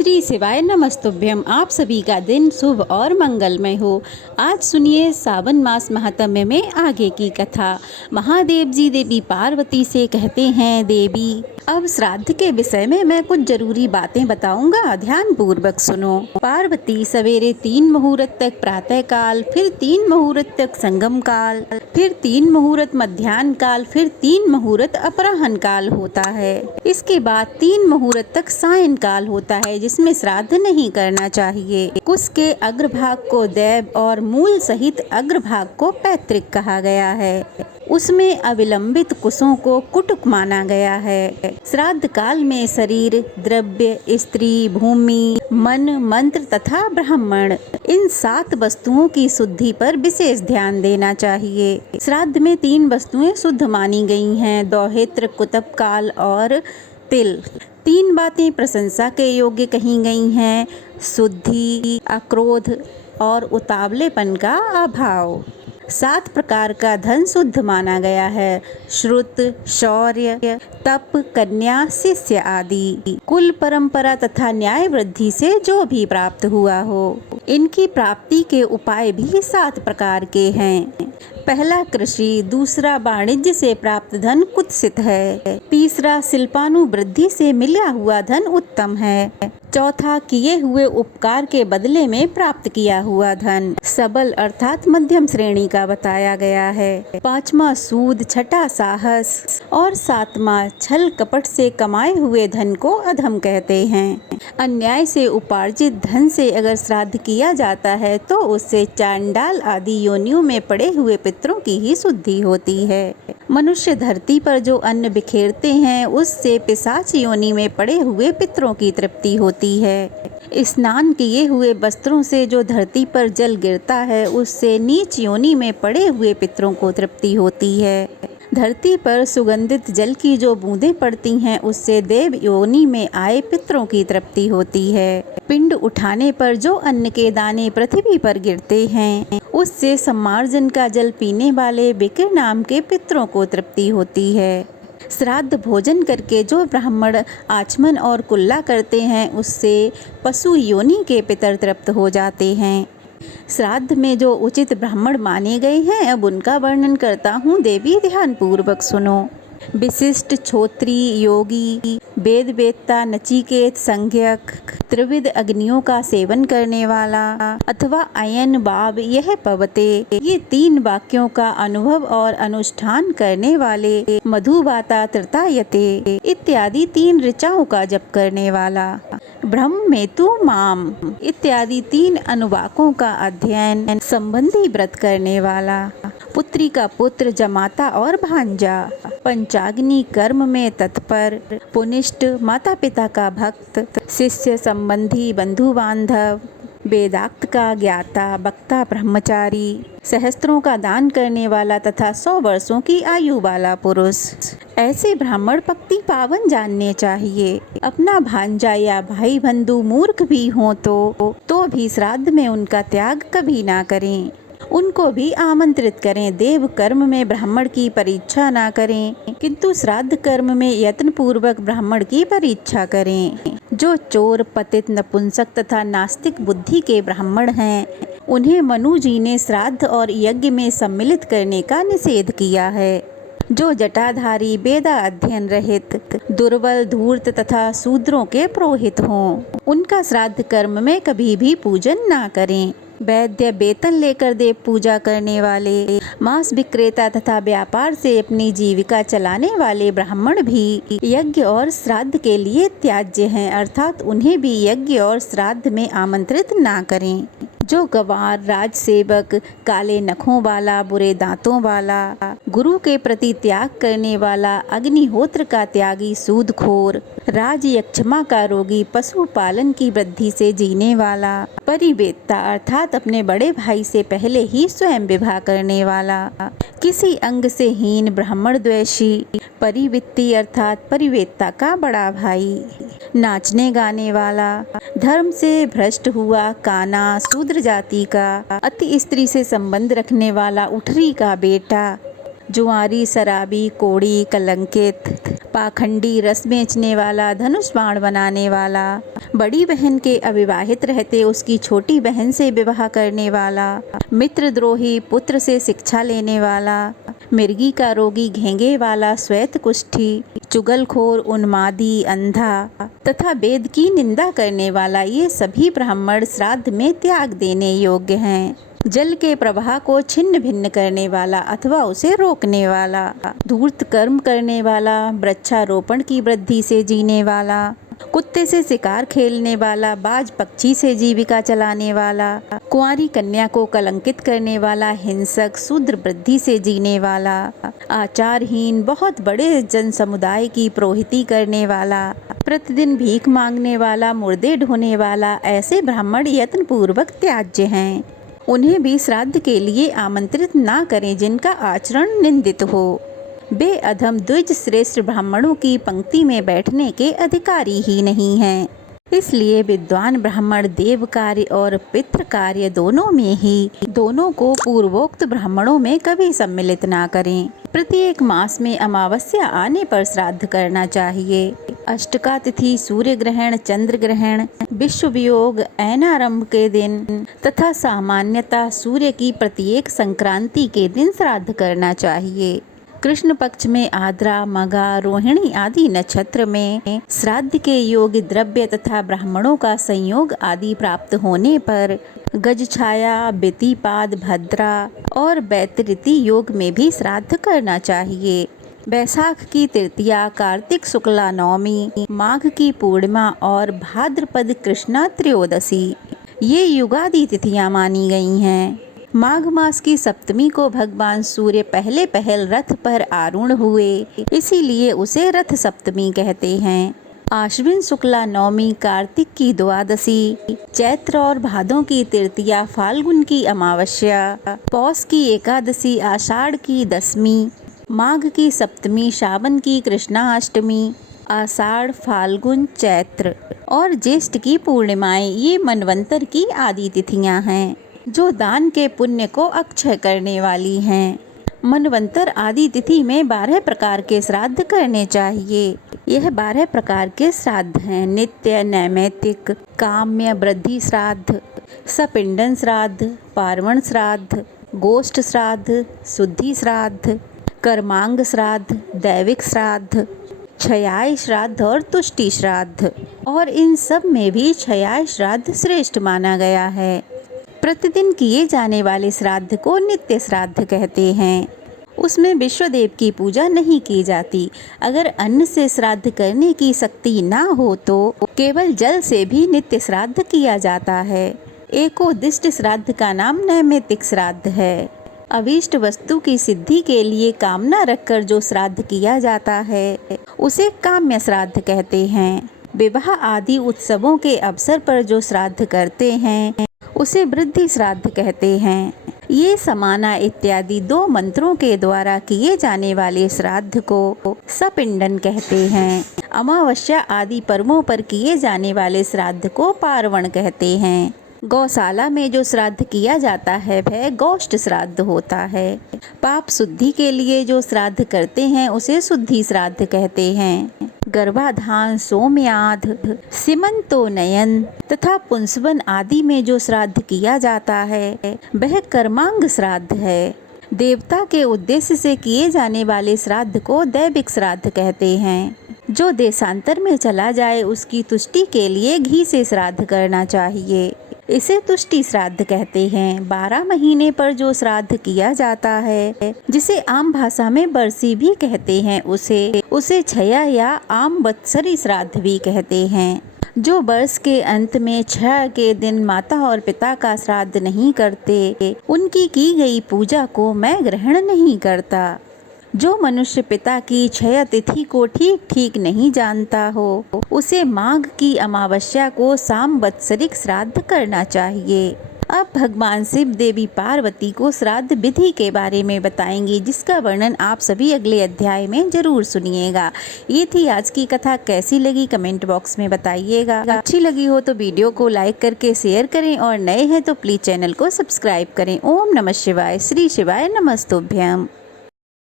श्री शिवाय नमस्तुभ्यम। आप सभी का दिन शुभ और मंगलमय हो। आज सुनिए सावन मास महात्म्य में आगे की कथा। महादेव जी देवी पार्वती से कहते हैं, देवी अब श्राद्ध के विषय में मैं कुछ जरूरी बातें बताऊंगा, ध्यान पूर्वक सुनो। पार्वती सवेरे 3 मुहूर्त तक प्रातः काल, फिर 3 मुहूर्त तक संगम काल, फिर 3 मुहूर्त मध्याह्न काल, फिर 3 मुहूर्त अपराह्न काल होता है। इसके बाद 3 मुहूर्त तक सायं काल होता है, जिसमें श्राद्ध नहीं करना चाहिए। कुश के अग्रभाग को दैव और मूल सहित अग्रभाग को पैतृक कहा गया है। उसमें अविलंबित कुशों को कुटुक माना गया है। श्राद्ध काल में शरीर, द्रव्य, स्त्री, भूमि, मन, मंत्र तथा ब्राह्मण, इन 7 वस्तुओं की शुद्धि पर विशेष ध्यान देना चाहिए। श्राद्ध में 3 वस्तुएं शुद्ध मानी गई हैं, दौहित्र, कुतप काल और तिल। 3 बातें प्रशंसा के योग्य कही गई हैं, शुद्धि, अक्रोध और उतावलेपन का अभाव। 7 प्रकार का धन शुद्ध माना गया है, श्रुत, शौर्य, तप, कन्या, शिष्य आदि। कुल परंपरा तथा न्याय वृद्धि से जो भी प्राप्त हुआ हो। इनकी प्राप्ति के उपाय भी 7 प्रकार के हैं। पहला कृषि, दूसरा वाणिज्य से प्राप्त धन कुत्सित है, तीसरा शिल्पानुवृद्धि से मिला हुआ धन उत्तम है, चौथा किए हुए उपकार के बदले में प्राप्त किया हुआ धन सबल अर्थात मध्यम श्रेणी का बताया गया है, पांचवा सूद, छठा साहस और 7वां छल कपट से कमाए हुए धन को अधम कहते हैं। अन्याय से उपार्जित धन से अगर श्राद्ध किया जाता है तो उससे चांडाल आदि योनियों में पड़े हुए पितरों की ही शुद्धि होती है। मनुष्य धरती पर जो अन्न बिखेरते हैं उससे पिशाच योनि में पड़े हुए पितरों की तृप्ति होती है। स्नान किए हुए वस्त्रों से जो धरती पर जल गिरता है उससे नीच योनि में पड़े हुए पितरों को तृप्ति होती है। धरती पर सुगंधित जल की जो बूंदें पड़ती हैं उससे देव योनि में आए पितरों की तृप्ति होती है। पिंड उठाने पर जो अन्न के दाने पृथ्वी पर गिरते हैं उससे सम्मार्जन का जल पीने वाले विकिर नाम के पितरों को तृप्ति होती है। श्राद्ध भोजन करके जो ब्राह्मण आचमन और कुल्ला करते हैं उससे पशु योनि के पितर तृप्त हो जाते हैं। श्राद्ध में जो उचित ब्राह्मण माने गए हैं अब उनका वर्णन करता हूँ, देवी ध्यान पूर्वक सुनो। विशिष्ट, छोत्री, योगी, वेद वेत्ता, नचिकेत, संज्ञक, त्रिविध अग्नियों का सेवन करने वाला अथवा अयन बाब यह पवते, ये 3 वाक्यों का अनुभव और अनुष्ठान करने वाले, मधुवाता तृतायते इत्यादि 3 ऋचाओं का जप करने वाला, ब्रह्म में तु माम इत्यादि 3 अनुवाकों का अध्ययन संबंधी व्रत करने वाला, पुत्री का पुत्र, जमाता और भांजा, पंचाग्नि कर्म में तत्पर, पुनिष्ठ, माता पिता का भक्त, शिष्य संबंधी बंधु बांधव, वेदाक्त का ज्ञाता, वक्ता, ब्रह्मचारी, सहस्त्रों का दान करने वाला तथा 100 वर्षों की आयु वाला पुरुष। ऐसे ब्राह्मण पक्ति पावन जानने चाहिए। अपना भांजा या भाई बंधु मूर्ख भी हो तो भी श्राद्ध में उनका त्याग कभी ना करें। उनको भी आमंत्रित करें। देव कर्म में ब्राह्मण की परीक्षा ना करें, किंतु श्राद्ध कर्म में यत्न पूर्वक ब्राह्मण की परीक्षा करें। जो चोर, पतित, नपुंसक तथा नास्तिक बुद्धि के ब्राह्मण हैं उन्हें मनु जी ने श्राद्ध और यज्ञ में सम्मिलित करने का निषेध किया है। जो जटाधारी, वेदा अध्ययन रहित, दुर्बल, धूर्त तथा शूद्रों के पुरोहित हों उनका श्राद्ध कर्म में कभी भी पूजन ना करें। वैद्य, वेतन लेकर देव पूजा करने वाले, मांस विक्रेता तथा व्यापार से अपनी जीविका चलाने वाले ब्राह्मण भी यज्ञ और श्राद्ध के लिए त्याज्य हैं, अर्थात उन्हें भी यज्ञ और श्राद्ध में आमंत्रित ना करें। जो गवार, राजसेवक, काले नखों वाला, बुरे दांतों वाला, गुरु के प्रति त्याग करने वाला, अग्निहोत्र का त्यागी, सूदखोर, राजयक्षमा का रोगी, पशु पालन की वृद्धि से जीने वाला, परिवेत्ता अर्थात अपने बड़े भाई से पहले ही स्वयं विवाह करने वाला, किसी अंग से हीन, ब्राह्मण द्वेषी, परिवित्ती अर्थात परिवेत्ता का बड़ा भाई, नाचने गाने वाला, धर्म से भ्रष्ट हुआ, काना, शूद्र जाति का, अति स्त्री से संबंध रखने वाला, उठरी का बेटा, जुआरी, शराबी, कोड़ी, कलंकित, पाखंडी, रस बेचने वाला, धनुष बाण बनाने वाला, बड़ी बहन के अविवाहित रहते उसकी छोटी बहन से विवाह करने वाला, मित्रद्रोही, पुत्र से शिक्षा लेने वाला, मिर्गी का रोगी, घेंगे वाला, श्वेत कुष्ठी, चुगलखोर, उन्मादी, अंधा तथा वेद की निंदा करने वाला, ये सभी ब्राह्मण श्राद्ध में त्याग देने योग्य हैं। जल के प्रवाह को छिन्न भिन्न करने वाला अथवा उसे रोकने वाला, धूर्त कर्म करने वाला, वृक्षारोपण की वृद्धि से जीने वाला, कुत्ते से शिकार खेलने वाला, बाज पक्षी से जीविका चलाने वाला, कुंवारी कन्या को कलंकित करने वाला, हिंसक, शूद्र वृद्धि से जीने वाला, आचारहीन, बहुत बड़े जन समुदाय की प्रोहिती करने वाला, प्रतिदिन भीख मांगने वाला, मुर्दे ढोने वाला, ऐसे ब्राह्मण यत्न पूर्वक त्याज्य हैं। उन्हें भी श्राद्ध के लिए आमंत्रित ना करें जिनका आचरण निंदित हो। वे अधम द्विज श्रेष्ठ ब्राह्मणों की पंक्ति में बैठने के अधिकारी ही नहीं हैं। इसलिए विद्वान ब्राह्मण देव कार्य और पितृ कार्य दोनों को पूर्वोक्त ब्राह्मणों में कभी सम्मिलित ना करें। प्रत्येक मास में अमावस्या आने पर श्राद्ध करना चाहिए। अष्टका तिथि, सूर्य ग्रहण, चंद्र ग्रहण, विश्व वियोग, ऐनारंभ के दिन तथा सामान्यतः सूर्य की प्रत्येक संक्रांति के दिन श्राद्ध करना चाहिए। कृष्ण पक्ष में आद्रा, मघा, रोहिणी आदि नक्षत्र में श्राद्ध के योग्य द्रव्य तथा ब्राह्मणों का संयोग आदि प्राप्त होने पर गजछाया, व्यतिपाद, भद्रा और बैतरिति योग में भी श्राद्ध करना चाहिए। बैसाख की तृतीया, कार्तिक शुक्ला नवमी, माघ की पूर्णिमा और भाद्रपद कृष्णा त्रयोदशी ये युगादि तिथियां मानी गई हैं। माघ मास की सप्तमी को भगवान सूर्य पहले पहल रथ पर आरूढ़ हुए, इसीलिए उसे रथ सप्तमी कहते हैं। आश्विन शुक्ला नवमी, कार्तिक की द्वादशी, चैत्र और भादों की तृतीया, फाल्गुन की अमावस्या, पौष की एकादशी, आषाढ़ की दशमी, माघ की सप्तमी, श्रावण की कृष्णाष्टमी, आषाढ़, फाल्गुन, चैत्र और ज्येष्ठ की पूर्णिमाएं ये मनवंतर की आदि तिथियां हैं जो दान के पुण्य को अक्षय करने वाली हैं। मनवंतर आदि तिथि में 12 प्रकार के श्राद्ध करने चाहिए। यह 12 प्रकार के श्राद्ध हैं: नित्य, नैमित्तिक, काम्य, वृद्धि श्राद्ध, सपिंडन श्राद्ध, पार्वण श्राद्ध, गोष्ठ श्राद्ध, शुद्धि श्राद्ध, कर्मांग श्राद्ध, दैविक श्राद्ध, क्षयाय श्राद्ध और तुष्टि श्राद्ध। और इन सब में भी क्षयाय श्राद्ध श्रेष्ठ माना गया है। प्रतिदिन किए जाने वाले श्राद्ध को नित्य श्राद्ध कहते हैं। उसमें विश्वदेव की पूजा नहीं की जाती। अगर अन्न से श्राद्ध करने की शक्ति ना हो तो केवल जल से भी नित्य श्राद्ध किया जाता है। एकोद्दिष्ट श्राद्ध का नाम नैमित्तिक श्राद्ध है। अभीष्ट वस्तु की सिद्धि के लिए कामना रखकर जो श्राद्ध किया जाता है उसे काम्य श्राद्ध कहते हैं। विवाह आदि उत्सवों के अवसर पर जो श्राद्ध करते हैं उसे वृद्धि श्राद्ध कहते हैं। ये समाना इत्यादि 2 मंत्रों के द्वारा किए जाने वाले श्राद्ध को सपिंडन कहते हैं। अमावस्या आदि पर्वों पर किए जाने वाले श्राद्ध को पार्वण कहते हैं। गौशाला में जो श्राद्ध किया जाता है वह गोष्ठ श्राद्ध होता है। पाप शुद्धि के लिए जो श्राद्ध करते हैं उसे शुद्धि श्राद्ध कहते हैं। गर्भाधान, सोमयाद, सीमंतोन्नयन तथा पुंसवन आदि में जो श्राद्ध किया जाता है वह कर्मांग श्राद्ध है। देवता के उद्देश्य से किए जाने वाले श्राद्ध को दैविक श्राद्ध कहते हैं। जो देशांतर में चला जाए उसकी तुष्टि के लिए घी से श्राद्ध करना चाहिए, इसे तुष्टि श्राद्ध कहते हैं। 12 महीने पर जो श्राद्ध किया जाता है जिसे आम भाषा में बरसी भी कहते हैं उसे क्षया या आम वत्सरी श्राद्ध भी कहते हैं। जो वर्ष के अंत में 6 के दिन माता और पिता का श्राद्ध नहीं करते उनकी की गई पूजा को मैं ग्रहण नहीं करता। जो मनुष्य पिता की क्षय तिथि को ठीक ठीक नहीं जानता हो उसे माघ की अमावस्या को सांवत्सरिक श्राद्ध करना चाहिए। अब भगवान शिव देवी पार्वती को श्राद्ध विधि के बारे में बताएंगे जिसका वर्णन आप सभी अगले अध्याय में जरूर सुनिएगा। ये थी आज की कथा। कैसी लगी कमेंट बॉक्स में बताइएगा। अच्छी लगी हो तो वीडियो को लाइक करके शेयर करें और नए हैं तो प्लीज चैनल को सब्सक्राइब करें। ओम नमः शिवाय। श्री शिवाय नमस्तुभ्यम।